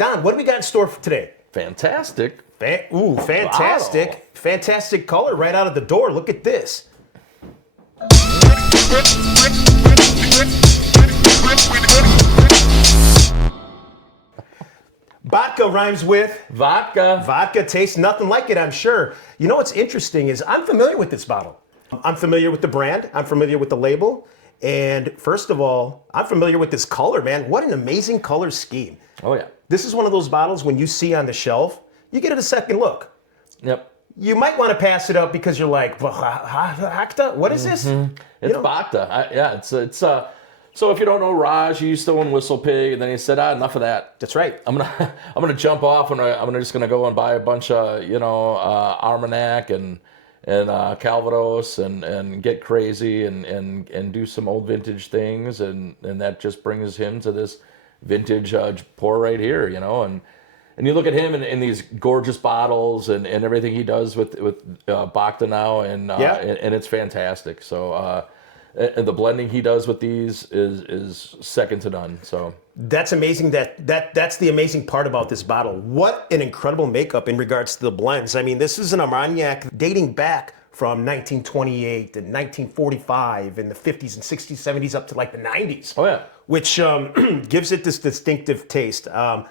Don, what do we got in store for today? Fantastic. Fantastic. Bottle. Fantastic color right out of the door. Look at this. BHATKA rhymes with Vodka. vodka. Tastes nothing like it, I'm sure. You know what's interesting is I'm familiar with this bottle. I'm familiar with the brand. I'm familiar with the label. And first of all, I'm familiar with this color, man. What an amazing color scheme. Oh, yeah. This is one of those bottles when you see on the shelf, you get it a second look. Yep. You might want to pass it up because you're like, BHAKTA? What is this? It's BHAKTA. So if you don't know Raj, he used to own Whistle Pig, and then he said, enough of that. That's right. I'm gonna jump off, and I'm just gonna go and buy a bunch of Armagnac and Calvados and get crazy and do some old vintage things, and that just brings him to this vintage pour right here, and you look at him in these gorgeous bottles and everything he does with BHAKTA now, and it's fantastic. So and the blending he does with these is second to none. So that's amazing. That's the amazing part about this bottle. What an incredible makeup in regards to the blends. I mean, this is an Armagnac dating back from 1928 and 1945 and the 50s and 60s, 70s up to like the 90s. Oh yeah, which gives it this distinctive taste. I'm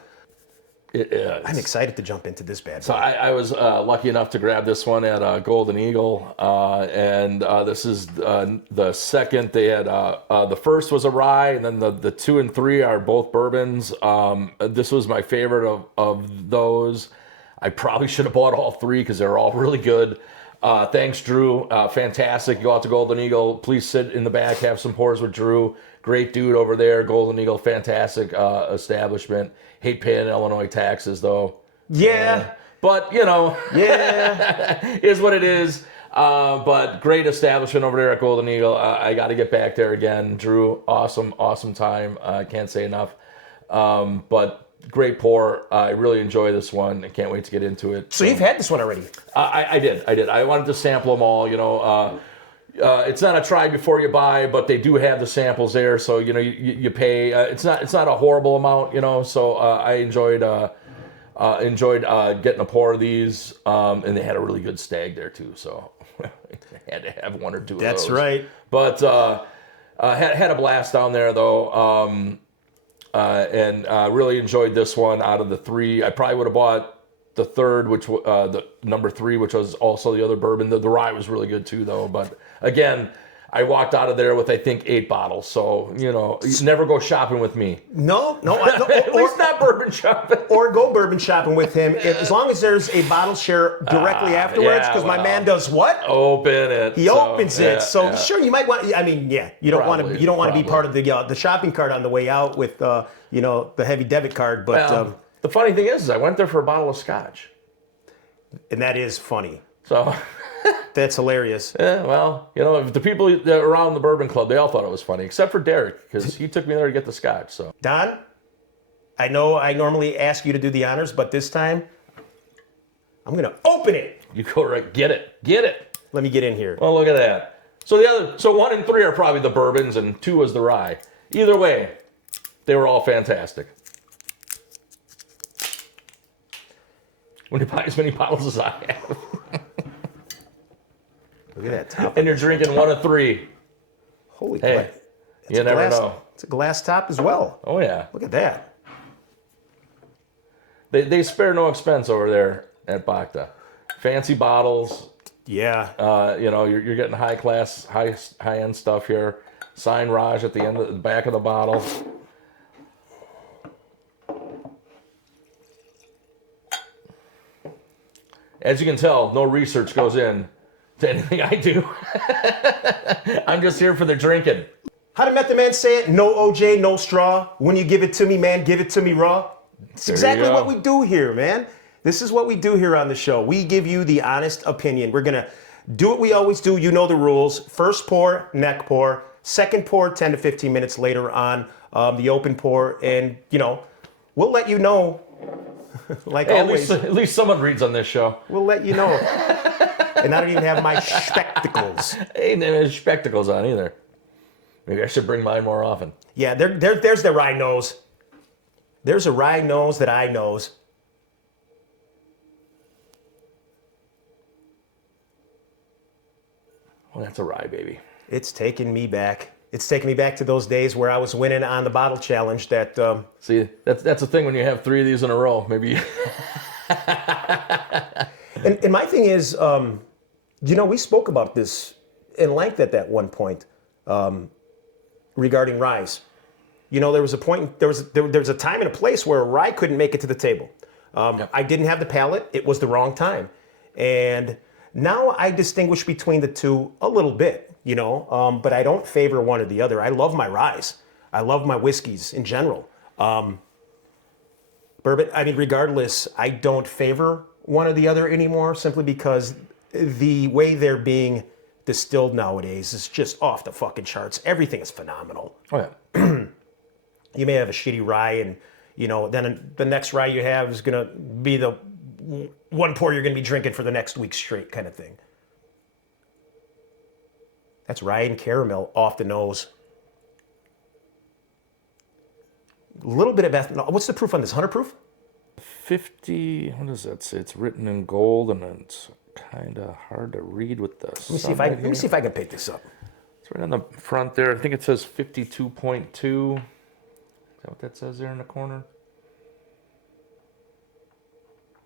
excited to jump into this bad boy. So I was lucky enough to grab this one at Golden Eagle, and this is the second. They had the first was a rye, and then the 2 and 3 are both bourbons. This was my favorite of those. I probably should have bought all 3 because they're all really good. Thanks, Drew. Fantastic. Go out to Golden Eagle. Please sit in the back, have some pours with Drew. Great dude over there. Golden Eagle, fantastic establishment. Hate paying Illinois taxes, though. Yeah. But, Yeah. is what it is. But great establishment over there at Golden Eagle. I got to get back there again. Drew, awesome time. I can't say enough. But great pour. I really enjoy this one. I can't wait to get into it. So you've had this one already? I did. I wanted to sample them all, it's not a try before you buy, but they do have the samples there, so you pay. It's not a horrible amount, So I enjoyed getting a pour of these, and they had a really good stag there too. So I had to have 1 or 2 of those. That's right. But had a blast down there though, and really enjoyed this one out of the 3. I probably would have bought the third, which the number 3, which was also the other bourbon. The rye was really good too, though. But again, I walked out of there with I think 8 bottles. So you never go shopping with me. No, At least not bourbon shopping. Or go bourbon shopping with him, as long as there's a bottle share directly afterwards. Because my man does what? Open it. He opens it. So sure, you might want. I mean, you don't want to. You don't want to be part of the shopping cart on the way out with the heavy debit card. But the funny thing is I went there for a bottle of scotch. And that is funny. So that's hilarious. Yeah, well, the people that were around the bourbon club, they all thought it was funny, except for Derek, because he took me there to get the scotch. So Don, I know I normally ask you to do the honors, but this time I'm gonna open it. You go right, get it. Let me get in here. Well, look at that. So 1 and 3 are probably the bourbons, and 2 is the rye. Either way, they were all fantastic. When you buy as many bottles as I have. Look at that top. And you're drinking 1 of 3. Holy crap. You never know. It's a glass top as well. Oh, yeah. Look at that. They spare no expense over there at BHAKTA. Fancy bottles. Yeah. You're getting high class, high end stuff here. Sign Raj at the back of the bottle. As you can tell, no research goes in to anything I do. I'm just here for the drinking. How did Method Man say it? No OJ, no straw. When you give it to me, man, give it to me raw. It's exactly what we do here, man. This is what we do here on the show. We give you the honest opinion. We're going to do what we always do. You know the rules. First pour, neck pour. Second pour, 10 to 15 minutes later on the open pour. And, we'll let you know. Always. At least someone reads on this show. We'll let you know. And I don't even have my spectacles. Ain't no spectacles on either. Maybe I should bring mine more often. Yeah, there's the rye nose. There's a rye nose that I knows. Well, that's a rye, baby. It's taking me back. It's taking me back to those days where I was winning on the bottle challenge. That See, that's the thing when you have 3 of these in a row. Maybe. and my thing is, we spoke about this in length at that one point regarding ryes. There was a point. There was a time and a place where a rye couldn't make it to the table. I didn't have the palate. It was the wrong time, and now I distinguish between the two a little bit. But I don't favor one or the other. I love my ryes. I love my whiskeys in general. Bourbon. I mean, regardless, I don't favor one or the other anymore, simply because the way they're being distilled nowadays is just off the fucking charts. Everything is phenomenal. Oh yeah. You may have a shitty rye, and then the next rye you have is gonna be the one pour you're gonna be drinking for the next week straight, kind of thing. That's rye and caramel off the nose. A little bit of ethanol. What's the proof on this? 100 proof? 50. What does that say? It's written in gold, and it's kind of hard to read with this. Let me see if I can pick this up. It's right on the front there. I think it says 52.2. Is that what that says there in the corner?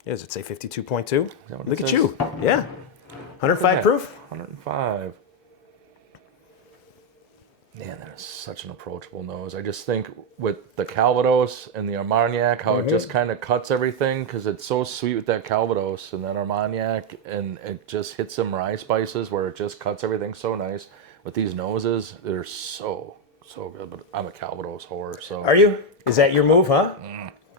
Yeah, does it say 52.2? Look at says? you. Yeah. 105 proof? 105. Man, that is such an approachable nose. I just think with the Calvados and the Armagnac, how it just kind of cuts everything, because it's so sweet with that Calvados and that Armagnac, and it just hits some rye spices where it just cuts everything so nice. With these noses, they're so good. But I'm a Calvados whore, so. Are you? Is that your move, huh?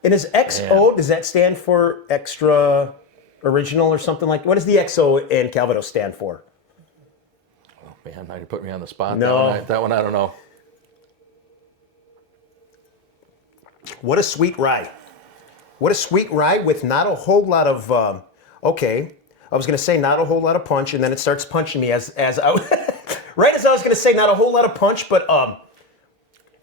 And is XO, does that stand for extra original or something like? What does the XO and Calvados stand for? Man, now you put me on the spot. No. That one I don't know. What a sweet rye. What a sweet rye with not a whole lot of, I was going to say not a whole lot of punch, and then it starts punching me as I, right as I was going to say not a whole lot of punch, but,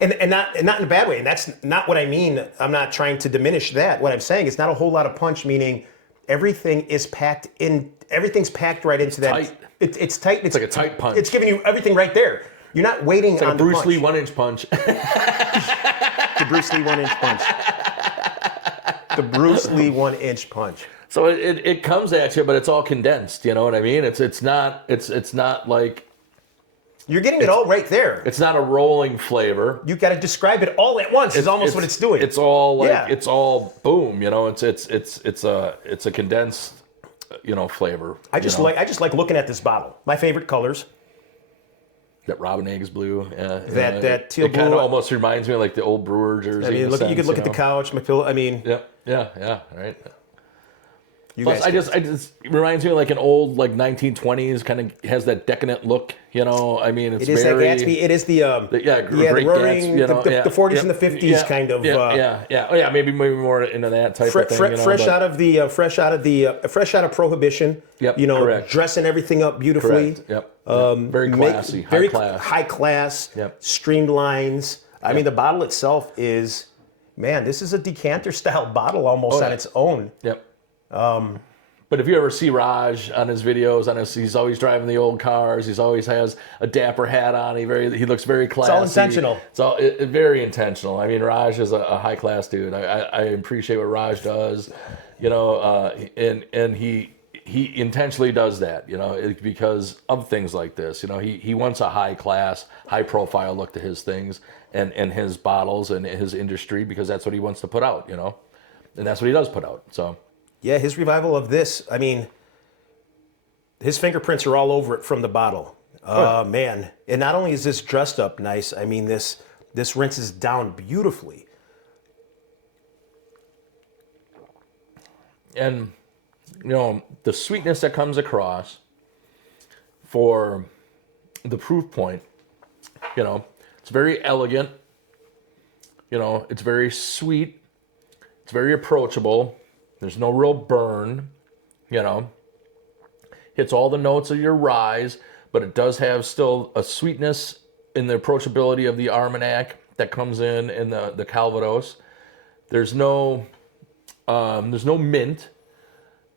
and not in a bad way. And that's not what I mean. I'm not trying to diminish that. What I'm saying is not a whole lot of punch, meaning everything's packed right into that. Tight. It's tight. It's like a tight punch. It's giving you everything right there. You're not waiting It's like on a Bruce the Lee 1-inch punch. The Bruce Lee 1-inch punch. The Bruce Lee 1-inch punch. So it comes at you, but it's all condensed. You know what I mean? It's not like you're getting it all right there. It's not a rolling flavor. You got to describe it all at once. Is almost what it's doing. It's all like it's all boom. It's a condensed flavor. I just like looking at this bottle. My favorite colors. That robin eggs blue. That teal blue. It kind of almost reminds me of like the old brewer jersey. I mean, you could look at the couch, my pillow. I mean, yeah, right. Plus, it reminds me of like an old 1920s kind of has that decadent look. I mean, it's that Gatsby. It is the Great roaring, Gatsby, the 40s and the 50s kind of. Maybe more into that type of thing. Fresh out of Prohibition. Yep, correct. Dressing everything up beautifully. Correct. Yep. Very classy, very high class. High class. Yep. Streamed lines. I mean, the bottle itself is, man, this is a decanter style bottle almost on its own. Yep. But if you ever see Raj on his videos, he's always driving the old cars. He always has a dapper hat on. He looks very classy. It's all intentional. It's all very intentional. I mean, Raj is a high class dude. I appreciate what Raj does, and he intentionally does that, because of things like this. He wants a high class, high profile look to his things and his bottles and his industry, because that's what he wants to put out, and that's what he does put out. So. Yeah, his revival of this, I mean, his fingerprints are all over it from the bottle. Man. And not only is this dressed up nice, I mean, this rinses down beautifully. And, the sweetness that comes across for the proof point, it's very elegant. It's very sweet. It's very approachable. There's no real burn, Hits all the notes of your ryes, but it does have still a sweetness in the approachability of the Armagnac that comes in the Calvados. There's no mint,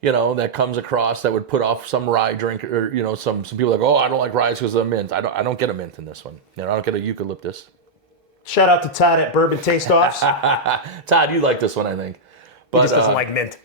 that comes across that would put off some rye drinker, or some people that go, oh, I don't like rye because of the mint. I don't get a mint in this one. I don't get a eucalyptus. Shout out to Todd at Bourbon Taste Offs. Todd, you like this one, I think. But, He just doesn't like mint.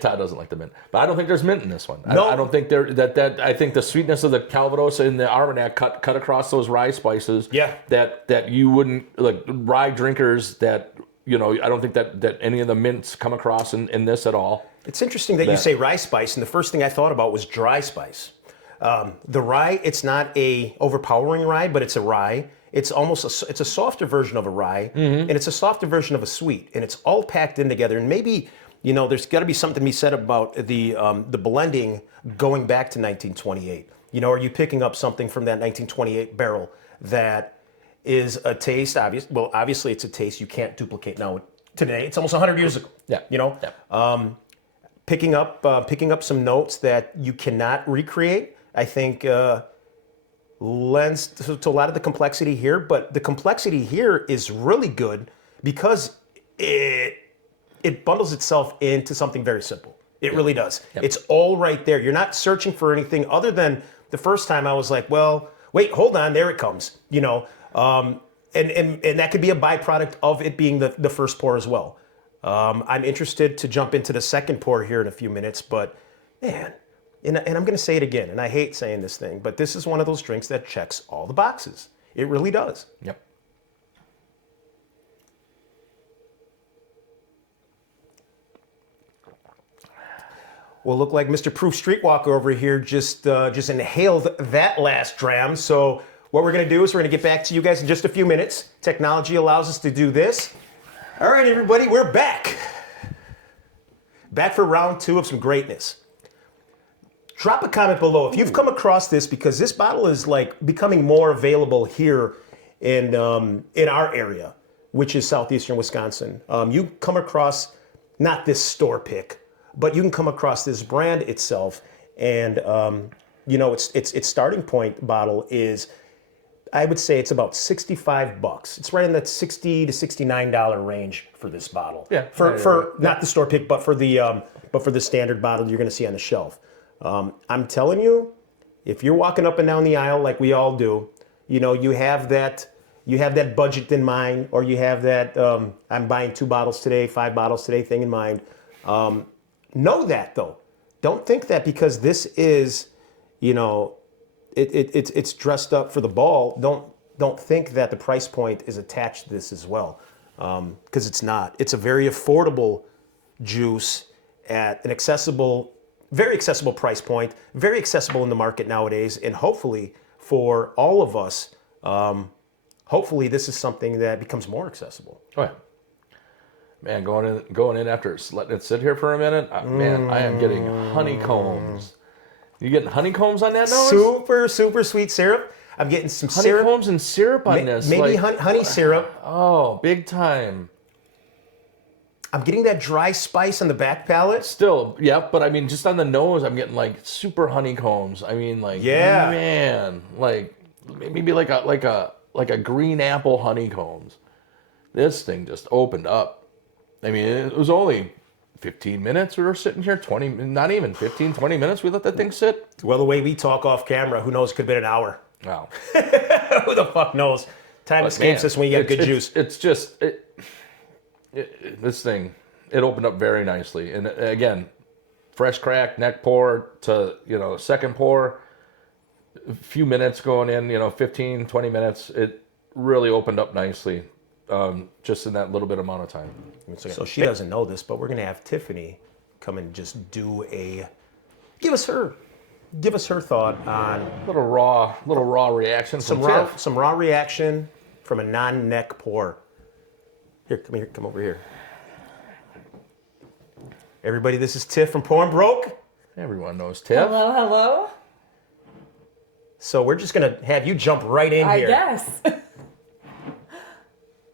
Todd doesn't like the mint, but I don't think there's mint in this one. No. I don't think I think the sweetness of the Calvados and the Armagnac cut across those rye spices. Yeah. That you wouldn't like rye drinkers that I don't think that any of the mints come across in this at all. It's interesting that you say rye spice, and the first thing I thought about was dry spice. The rye, it's not a overpowering rye, but it's a rye. It's almost it's a softer version of a rye, and it's a softer version of a sweet, and it's all packed in together. And maybe there's got to be something to be said about the blending going back to 1928. Are you picking up something from that 1928 barrel that is a taste? Obviously it's a taste you can't duplicate now today. It's almost 100 years ago. Yeah. Yeah. Picking up some notes that you cannot recreate, I think lends to a lot of the complexity here. But the complexity here is really good because it bundles itself into something very simple. It really does. Yep. It's all right there. You're not searching for anything other than the first time I was like, well, wait, hold on, there it comes. And that could be a byproduct of it being the first pour as well. I'm interested to jump into the second pour here in a few minutes, but man, and I'm going to say it again, and I hate saying this thing, but this is one of those drinks that checks all the boxes. It really does. Yep. Well, look like Mr. Proof Streetwalker over here just inhaled that last dram. So what we're going to do is we're going to get back to you guys in just a few minutes. Technology allows us to do this. All right, everybody, we're back. Back for round 2 of some greatness. Drop a comment below if you've come across this, because this bottle is like becoming more available here in our area, which is southeastern Wisconsin. You come across not this store pick, but you can come across this brand itself, and its starting point bottle is, I would say, it's about $65. It's right in that $60 to $69 range for this bottle. Yeah. For not the store pick, but for the standard bottle you're going to see on the shelf. I'm telling you, if you're walking up and down the aisle like we all do, you have that budget in mind, or you have that I'm buying 2 bottles today, 5 bottles today thing in mind. Know that though. Don't think that because this is, it's dressed up for the ball. Don't think that the price point is attached to this as well, because it's not. It's a very affordable juice at an very accessible price point, very accessible in the market nowadays, and hopefully for all of us, hopefully this is something that becomes more accessible. Oh yeah. Man, going in after letting it sit here for a minute, man, I am getting honeycombs. You getting honeycombs on that nose? Super, super sweet syrup. I'm getting some syrup. Honeycombs and syrup on this. Maybe honey syrup. Oh, big time. I'm getting that dry spice on the back palate. Still, yeah, but I mean, just on the nose, I'm getting like super honeycombs. I mean, like, yeah, man, like maybe like a green apple honeycombs. This thing just opened up. I mean, it was only 15 minutes we were sitting here, 20, not even 15, 20 minutes we let that thing sit. Well, the way we talk off camera, who knows, it could have been an hour. Wow. Who the fuck knows? Time escapes us when you get good juice. It's just, this thing, it opened up very nicely. And again, fresh crack, neck pour to, second pour, a few minutes going in, 15, 20 minutes. It really opened up nicely. Just in that little bit amount of time. So she doesn't know this, but we're gonna have Tiffany come and just give us her thought on little raw reaction. Some raw reaction from a non-neck pour. Here, come over here. Everybody, this is Tiff from Pouring Broke. Everyone knows Tiff. Hello. So we're just gonna have you jump right in here. I guess.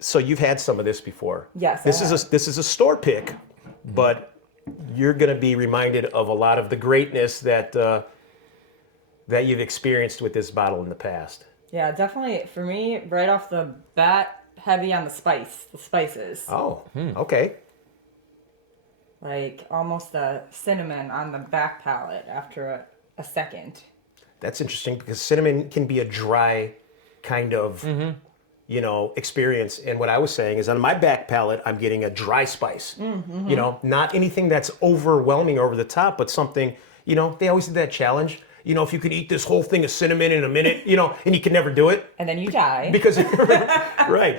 So you've had some of this before. Yes. This is a store pick, but you're going to be reminded of a lot of the greatness that you've experienced with this bottle in the past. Yeah, definitely. For me, right off the bat, heavy on the spices. Oh, okay. Like almost a cinnamon on the back palate after a second. That's interesting because cinnamon can be a dry kind of, experience. And what I was saying is on my back palate, I'm getting a dry spice. Not anything that's overwhelming over the top, but something, they always did that challenge. If you could eat this whole thing of cinnamon in a minute, and you can never do it. And then you die. Because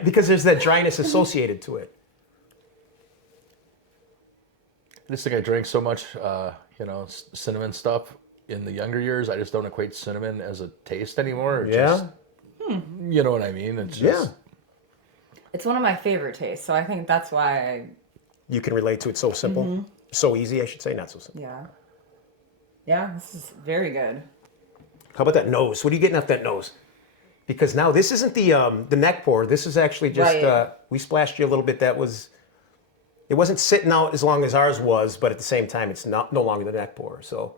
because there's that dryness associated to it. I just think I drank so much, cinnamon stuff in the younger years. I just don't equate cinnamon as a taste anymore. You know what I mean? It's just... It's one of my favorite tastes, so I think that's why You can relate to it so simple. So easy, I should say, not so simple. Yeah. Yeah, this is very good. How about that nose? What are you getting off that nose? Because now this isn't the neck pour. This is actually just, we splashed you a little bit. It wasn't sitting out as long as ours was, but at the same time, it's no longer the neck pour. So,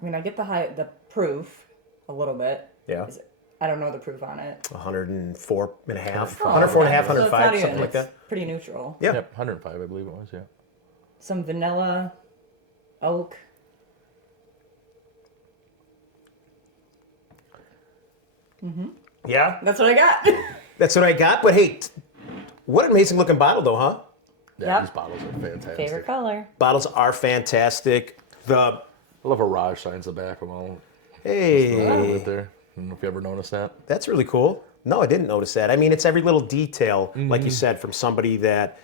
I mean, I get the proof a little bit. yeah. I don't know the proof on it. 104 and a half, Oh, 104 and a half, so it's 105, not something even- like that. it's pretty neutral. Yeah. Yep, 105, I believe it was, yeah. Some vanilla, oak. Yeah, That's what I got. that's what I got. But hey, what an amazing looking bottle, though, huh? Yeah, Yep. these bottles are fantastic. Favorite color. Bottles are fantastic. I love how Raj signs the back of them all. Hey, Right there. I don't know if you ever noticed that. that's really cool. No, I didn't notice that. I mean, it's every little detail, like you said, from somebody that,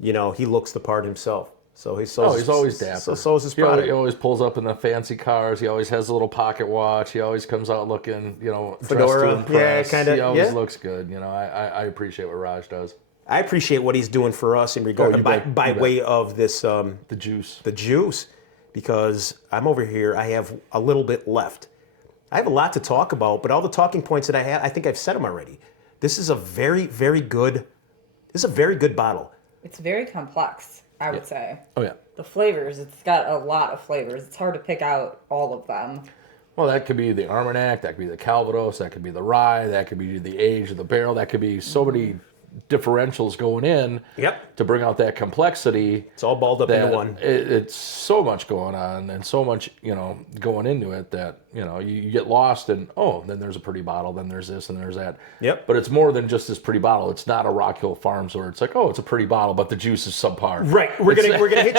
he looks the part himself. So he's always dapper. So is his product. He always pulls up in the fancy cars. He always has a little pocket watch. He always comes out looking, dressed Fedora. to impress. Yeah, kinda, He always yeah. looks good. I appreciate what Raj does. I appreciate what he's doing for us in regard you bet. by You bet. way of this The juice. the juice, because I'm over here. I have a little bit left. I have a lot to talk about, but all the talking points that I have, I think I've said them already. This is a very, very good. This is a very good bottle. It's very complex, I would say. Oh, yeah. The flavors, it's got a lot of flavors. It's hard to pick out all of them. Well, that could be the Armagnac, that could be the Calvados, that could be the rye, that could be the age of the barrel, that could be so many differentials going in Yep. to bring out that complexity. It's all balled up into That one. it's so much going on and so much, going into it that, you get lost and, then there's a pretty bottle, then there's this and there's that. Yep. But it's more than just this pretty bottle. It's not a Rock Hill Farms where it's like, it's a pretty bottle, but the juice is subpar. Right. We're gonna hit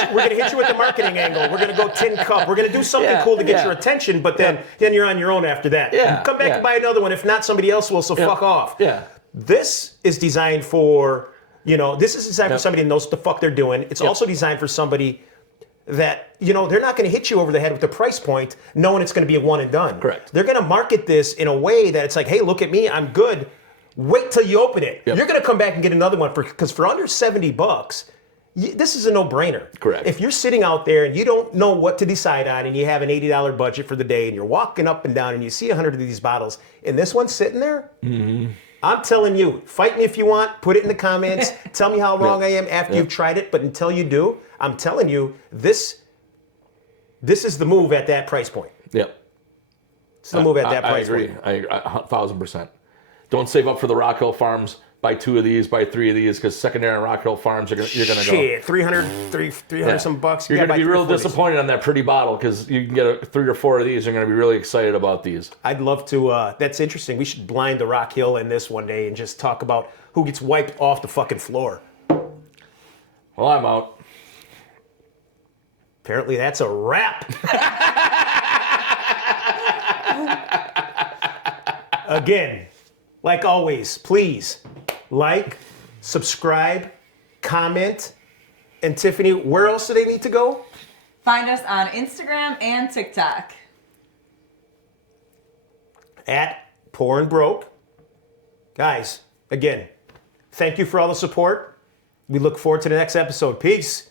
you with the marketing angle. We're gonna go tin cup. We're gonna do something cool to get your attention, but then you're on your own after that. Yeah, Come back and buy another one. If not, somebody else will. So fuck off. Yeah. This is designed for, this is designed for somebody that knows what the fuck they're doing. It's also designed for somebody that, they're not going to hit you over the head with the price point knowing it's going to be a one and done. Correct. They're going to market this in a way that it's like, hey, look at me, I'm good. Wait till you open it. Yep. You're going to come back and get another one because for under $70, this is a no-brainer. Correct. If you're sitting out there and you don't know what to decide on and you have an $80 budget for the day and you're walking up and down and you see 100 of these bottles and this one's sitting there, I'm telling you, fight me if you want, put it in the comments, tell me how wrong I am after you've tried it, but until you do, I'm telling you, this is the move at that price point. Yep. It's the move at that price I agree. point. I agree. 1,000%. Don't save up for the Rock Hill Farms. Buy 2 of these, buy 3 of these, because secondary and Rock Hill Farms, you're gonna go. Shit, 300 some bucks. You're Yeah, gonna buy be 3 or real 4 of these. disappointed on that pretty bottle because you can get 3 or 4 of these. You're gonna be really excited about these. I'd love to. That's interesting. We should blind the Rock Hill in this one day and just talk about who gets wiped off the fucking floor. Well, I'm out. Apparently, that's a wrap. Again, like always, please like, subscribe, comment, and Tiffany, where else do they need to go? Find us on Instagram and TikTok. At Poor and Broke. Guys, again, thank you for all the support. We look forward to the next episode. Peace.